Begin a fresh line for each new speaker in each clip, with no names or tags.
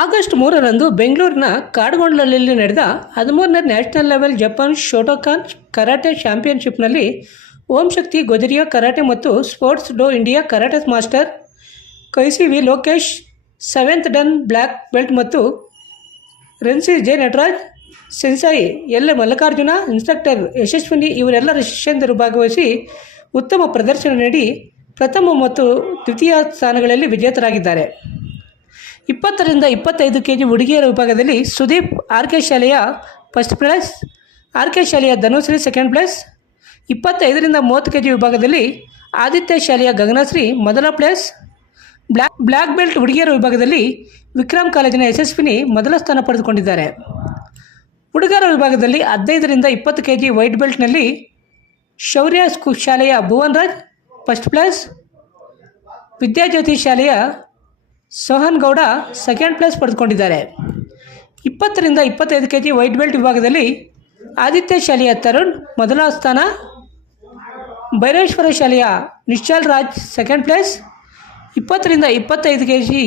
August ಮೂರರಂದು ಬೆಂಗಳೂರಿನ ಕಾಡುಗೊಂಡಲಲ್ಲಿ ನಡೆದ ಹದಿಮೂರನೇ national level Japan Shotokan karate ಚಾಂಪಿಯನ್ಶಿಪ್ನಲ್ಲಿ ಓಂ ಶಕ್ತಿ ಗೊಜರಿಯಾ ಕರಾಟೆ ಮತ್ತು sports do India karate master kyoshi V Lokesh, seventh dan black belt ಮತ್ತು renshi J Nataraj sensei L Mallikarjuna, instructor Yashaswini ಇವರೆಲ್ಲರ ಶಿಷ್ಯಂದರು ಭಾಗವಹಿಸಿ ಉತ್ತಮ ಪ್ರದರ್ಶನ ನೀಡಿ ಪ್ರಥಮ ಮತ್ತು ದ್ವಿತೀಯ ಸ್ಥಾನಗಳಲ್ಲಿ ವಿಜೇತರಾಗಿದ್ದಾರೆ. ಇಪ್ಪತ್ತರಿಂದ ಇಪ್ಪತ್ತೈದು ಕೆ ಜಿ ಹುಡುಗಿಯರ ವಿಭಾಗದಲ್ಲಿ ಸುದೀಪ್, ಆರ್ ಕೆ ಶಾಲೆಯ ಫಸ್ಟ್ ಪ್ಲೇಸ್ ಆರ್ ಕೆ ಶಾಲೆಯ ಧನುಶ್ರೀ ಸೆಕೆಂಡ್ ಪ್ಲೇಸ್ ಇಪ್ಪತ್ತೈದರಿಂದ ಮೂವತ್ತು ಕೆ ಜಿ ವಿಭಾಗದಲ್ಲಿ ಆದಿತ್ಯ ಶಾಲೆಯ ಗಗನಶ್ರೀ ಮೊದಲ ಪ್ಲೇಸ್ ಬ್ಲ್ಯಾಕ್ ಬ್ಲ್ಯಾಕ್ ಬೆಲ್ಟ್ ಹುಡುಗಿಯರ ವಿಭಾಗದಲ್ಲಿ ವಿಕ್ರಮ್ ಕಾಲೇಜಿನ ಯಶಸ್ವಿನಿ ಮೊದಲ ಸ್ಥಾನ ಪಡೆದುಕೊಂಡಿದ್ದಾರೆ. ಹುಡುಗರ ವಿಭಾಗದಲ್ಲಿ ಹದಿನೈದರಿಂದ ಇಪ್ಪತ್ತು ಕೆ ಜಿ ವೈಟ್ ಬೆಲ್ಟ್ನಲ್ಲಿ ಶೌರ್ಯ ಸ್ಕೂ, ಶಾಲೆಯ ಭುವನ್ ರಾಜ್ ಫಸ್ಟ್ ಪ್ಲೇಸ್ ವಿದ್ಯಾಜ್ಯೋತಿ ಶಾಲೆಯ ಸೋಹನ್ ಗೌಡ ಸೆಕೆಂಡ್ ಪ್ಲೇಸ್ ಪಡೆದುಕೊಂಡಿದ್ದಾರೆ. ಇಪ್ಪತ್ತರಿಂದ ಇಪ್ಪತ್ತೈದು ಕೆ ಜಿ ವೈಟ್ ಬೆಲ್ಟ್ ವಿಭಾಗದಲ್ಲಿ ಆದಿತ್ಯ ಶಾಲೆಯ ತರುಣ್, ಮೊದಲ ಸ್ಥಾನ ಭೈರೇಶ್ವರ ಶಾಲೆಯ ನಿಶ್ಚಲ್ ರಾಜ್ ಸೆಕೆಂಡ್ ಪ್ಲೇಸ್ ಇಪ್ಪತ್ತರಿಂದ ಇಪ್ಪತ್ತೈದು ಕೆ ಜಿ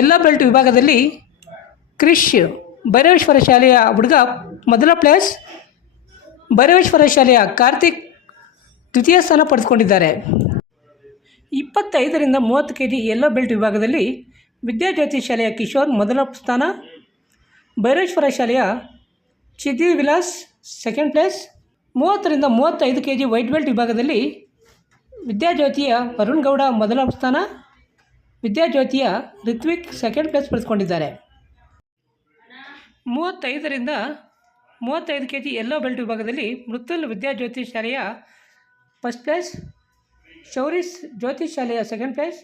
ಎಲ್ಲ ಬೆಲ್ಟ್ ವಿಭಾಗದಲ್ಲಿ ಕ್ರಿಶ್ ಭೈರವೇಶ್ವರ ಶಾಲೆಯ ಹುಡುಗ, ಮೊದಲ ಪ್ಲೇಸ್ ಭೈರವೇಶ್ವರ ಶಾಲೆಯ ಕಾರ್ತಿಕ್, ದ್ವಿತೀಯ ಸ್ಥಾನ ಪಡೆದುಕೊಂಡಿದ್ದಾರೆ. ಇಪ್ಪತ್ತೈದರಿಂದ ಮೂವತ್ತು ಕೆ ಜಿ ಯೆಲ್ಲೋ ಬೆಲ್ಟ್ ವಿಭಾಗದಲ್ಲಿ ವಿದ್ಯಾಜ್ಯೋತಿ ಶಾಲೆಯ ಕಿಶೋರ್ ಮೊದಲ ಸ್ಥಾನ, ಭೈರೇಶ್ವರ ಶಾಲೆಯ ಚಿದಿ ವಿಲಾಸ್ ಸೆಕೆಂಡ್ ಪ್ಲೇಸ್ ಮೂವತ್ತರಿಂದ ಮೂವತ್ತೈದು ಕೆ ಜಿ ವೈಟ್ ಬೆಲ್ಟ್ ವಿಭಾಗದಲ್ಲಿ ವಿದ್ಯಾಜ್ಯೋತಿಯ ವರುಣ್ ಗೌಡ ಮೊದಲ ಸ್ಥಾನ ವಿದ್ಯಾಜ್ಯೋತಿಯ ರಿತ್ವಿಕ್ ಸೆಕೆಂಡ್ ಪ್ಲೇಸ್ ಪಡೆದುಕೊಂಡಿದ್ದಾರೆ. ಮೂವತ್ತೈದರಿಂದ ಮೂವತ್ತೈದು ಕೆ ಜಿ ಯೆಲ್ಲೋ ಬೆಲ್ಟ್ ವಿಭಾಗದಲ್ಲಿ ಮೃತುಲ್ ವಿದ್ಯಾಜ್ಯೋತಿ ಶಾಲೆಯ ಫಸ್ಟ್ ಪ್ಲೇಸ್ ಶೌರಿಸ್ ಜ್ಯೋತಿಷ್ ಶಾಲೆಯ ಸೆಕೆಂಡ್ ಪ್ಲೇಸ್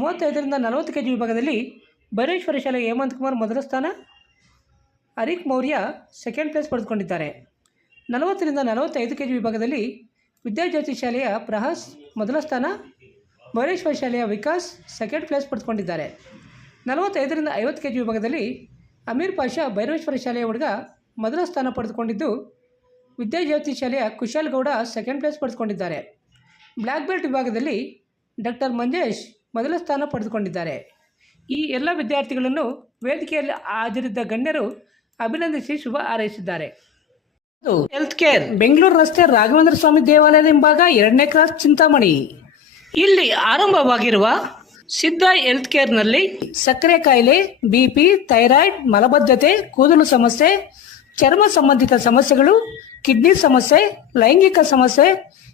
ಮೂವತ್ತೈದರಿಂದ ನಲವತ್ತು ಕೆ ಜಿ ವಿಭಾಗದಲ್ಲಿ ಭೈರೇಶ್ವರ ಶಾಲೆಯ ಹೇಮಂತ್ ಕುಮಾರ್ ಮೊದಲ ಸ್ಥಾನ, ಅರಿಕ್ ಮೌರ್ಯ ಸೆಕೆಂಡ್ ಪ್ಲೇಸ್ ಪಡೆದುಕೊಂಡಿದ್ದಾರೆ. ನಲವತ್ತರಿಂದ ನಲವತ್ತೈದು ಕೆ ಜಿ ವಿಭಾಗದಲ್ಲಿ ವಿದ್ಯಾಜ್ಯೋತಿ ಶಾಲೆಯ ಪ್ರಹಾಸ್ ಮೊದಲ ಸ್ಥಾನ ಭೈರೇಶ್ವರ ಶಾಲೆಯ ವಿಕಾಸ್ ಸೆಕೆಂಡ್ ಪ್ಲೇಸ್ ಪಡೆದುಕೊಂಡಿದ್ದಾರೆ. ನಲವತ್ತೈದರಿಂದ ಐವತ್ತು ಕೆ ಜಿ ವಿಭಾಗದಲ್ಲಿ ಅಮೀರ್ ಪಾಷಾ ಭೈರವೇಶ್ವರ ಶಾಲೆಯ ಹುಡುಗ ಮೊದಲ ಸ್ಥಾನ ಪಡೆದುಕೊಂಡಿದ್ದು, ವಿದ್ಯಾಜ್ಯೋತಿ ಶಾಲೆಯ ಕುಶಾಲ್ ಗೌಡ ಸೆಕೆಂಡ್ ಪ್ಲೇಸ್ ಪಡೆದುಕೊಂಡಿದ್ದಾರೆ. ಬ್ಲ್ಯಾಕ್ ಬೆಲ್ಟ್ ವಿಭಾಗದಲ್ಲಿ ಡಾಕ್ಟರ್ ಮಂಜೇಶ್ ಮೊದಲ ಸ್ಥಾನ ಪಡೆದುಕೊಂಡಿದ್ದಾರೆ. ಈ ಎಲ್ಲ ವಿದ್ಯಾರ್ಥಿಗಳನ್ನು ವೇದಿಕೆಯಲ್ಲಿ ಹಾಜರಿದ್ದ ಗಣ್ಯರು ಅಭಿನಂದಿಸಿ ಶುಭ ಹಾರೈಸಿದ್ದಾರೆ. ಹೆಲ್ತ್ ಕೇರ್ ಬೆಂಗಳೂರು ರಸ್ತೆ ರಾಘವೇಂದ್ರ ಸ್ವಾಮಿ ದೇವಾಲಯದ ಹಿಂಭಾಗ ಎರಡನೇ ಕ್ರಾಸ್ ಚಿಂತಾಮಣಿ. ಇಲ್ಲಿ ಆರಂಭವಾಗಿರುವ ಸಿದ್ಧ ಹೆಲ್ತ್ ಕೇರ್ನಲ್ಲಿ ಸಕ್ಕರೆ ಕಾಯಿಲೆ ಬಿಪಿ ಥೈರಾಯ್ಡ್ ಮಲಬದ್ಧತೆ, ಕೂದಲು ಸಮಸ್ಯೆ, ಚರ್ಮ ಸಂಬಂಧಿತ ಸಮಸ್ಯೆಗಳು ಕಿಡ್ನಿ ಸಮಸ್ಯೆ, ಲೈಂಗಿಕ ಸಮಸ್ಯೆ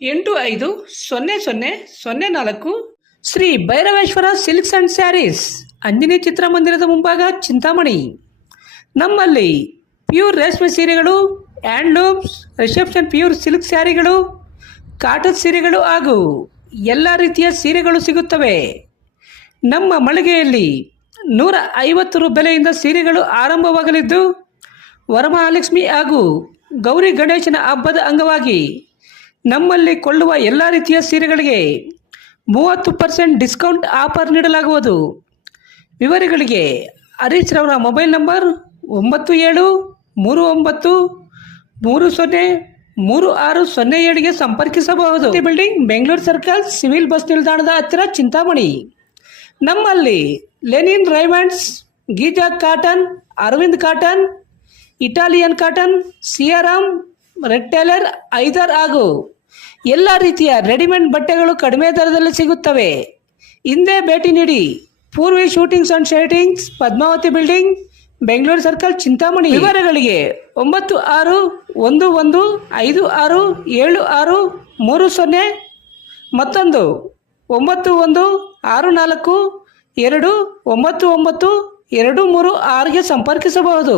ಎಂಟು ಐದು ಸೊನ್ನೆ ಸೊನ್ನೆ ಸೊನ್ನೆ ನಾಲ್ಕು Shri Bhairaveshwara silks and sarees, Anjani ಚಿತ್ರಮಂದಿರದ ಮುಂಭಾಗ ಚಿಂತಾಮಣಿ. ನಮ್ಮಲ್ಲಿ ಪ್ಯೂರ್ ರೇಷ್ಮೆ ಸೀರೆಗಳು, ಹ್ಯಾಂಡ್ಲೂಮ್ಸ್, ರಿಸೆಪ್ಷನ್ ಪ್ಯೂರ್ ಸಿಲ್ಕ್ ಸ್ಯಾರಿಗಳು, ಕಾಟನ್ ಸೀರೆಗಳು ಹಾಗೂ ಎಲ್ಲ ರೀತಿಯ ಸೀರೆಗಳು ಸಿಗುತ್ತವೆ. ನಮ್ಮ ಮಳಿಗೆಯಲ್ಲಿ ನೂರ ಐವತ್ತು ರು ಬೆಲೆಯಿಂದ ಸೀರೆಗಳು ಆರಂಭವಾಗಲಿದ್ದು, ವರಮಹಾಲಕ್ಷ್ಮಿ ಹಾಗೂ ಗೌರಿ ಗಣೇಶನ ಹಬ್ಬದ ಅಂಗವಾಗಿ ನಮ್ಮಲ್ಲಿ ಕೊಳ್ಳುವ ಎಲ್ಲ ರೀತಿಯ ಸೀರೆಗಳಿಗೆ ಮೂವತ್ತು ಪರ್ಸೆಂಟ್ ಡಿಸ್ಕೌಂಟ್ ಆಫರ್ ನೀಡಲಾಗುವುದು. ವಿವರಗಳಿಗೆ ಹರೀಶ್ ರವರ ಮೊಬೈಲ್ ನಂಬರ್ ಒಂಬತ್ತು ಏಳು ಮೂರು ಒಂಬತ್ತು ಮೂರು ಸೊನ್ನೆ ಮೂರು ಆರು ಸೊನ್ನೆ ಏಳಿಗೆ ಸಂಪರ್ಕಿಸಬಹುದು. Building Bengaluru circle civil bus ನಿಲ್ದಾಣದ ಹತ್ತಿರ ಚಿಂತಾಮಣಿ. ನಮ್ಮಲ್ಲಿ linen Raymonds Giza cotton, Arvind cotton, Italian cotton, Siyaram, red tailor, ಐದರ್ ಹಾಗೂ ಎಲ್ಲ ರೀತಿಯ ರೆಡಿಮೇಡ್ ಬಟ್ಟೆಗಳು ಕಡಿಮೆ ದರದಲ್ಲಿ ಸಿಗುತ್ತವೆ. ಹಿಂದೆ ಭೇಟಿ ನೀಡಿ. Poorvi suitings and shirtings Padmavati building, Bengaluru circle, Chintamani. ವಿವರಗಳಿಗೆ ಒಂಬತ್ತು ಆರು ಒಂದು ಒಂದು ಐದು ಆರು ಏಳು ಆರು ಮೂರು ಸೊನ್ನೆ ಮತ್ತೊಂದು ಒಂಬತ್ತು ಒಂದು ಆರು ನಾಲ್ಕು ಎರಡು ಒಂಬತ್ತು ಒಂಬತ್ತು ಎರಡು ಮೂರು ಆರಿಗೆ ಸಂಪರ್ಕಿಸಬಹುದು.